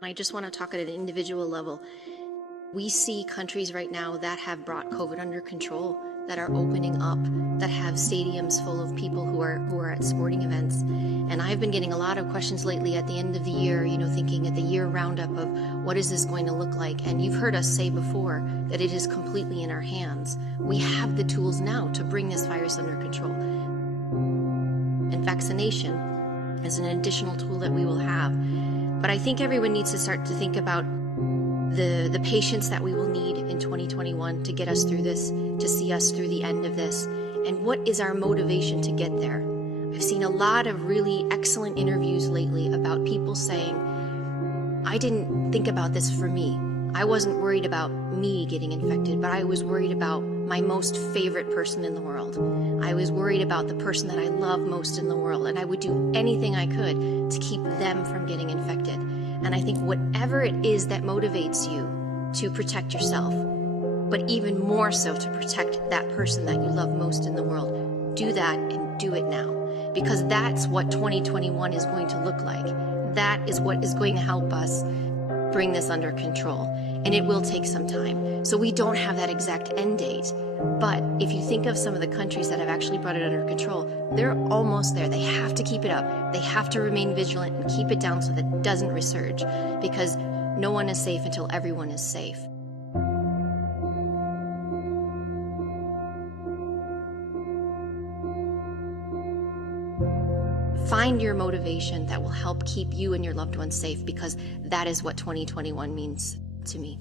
I just want to talk at an individual level. We see countries right now that have brought COVID under control, that are opening up, that have stadiums full of people who are at sporting events. And I've been getting a lot of questions lately at the end of the year, thinking at the year roundup of what is this going to look like? And you've heard us say before that it is completely in our hands. We have the tools now to bring this virus under control. And vaccination is an additional tool that we will have. But I think everyone needs to start to think about the patience that we will need in 2021 to get us through this, to see us through the end of this, and what is our motivation to get there. I've seen a lot of really excellent interviews lately about people saying, I didn't think about this for me. I wasn't worried about me getting infected, but I was worried about my most favorite person in the world. I was worried about the person that I love most in the world, and I would do anything I could to keep them from getting infected. And I think whatever it is that motivates you to protect yourself, but even more so to protect that person that you love most in the world, do that and do it now. Because that's what 2021 is going to look like. That is what is going to help us bring this under control. And it will take some time. So we don't have that exact end date. But if you think of some of the countries that have actually brought it under control, they're almost there. They have to keep it up. They have to remain vigilant and keep it down so that it doesn't resurge, because no one is safe until everyone is safe. Find your motivation that will help keep you and your loved ones safe, because that is what 2021 means to me.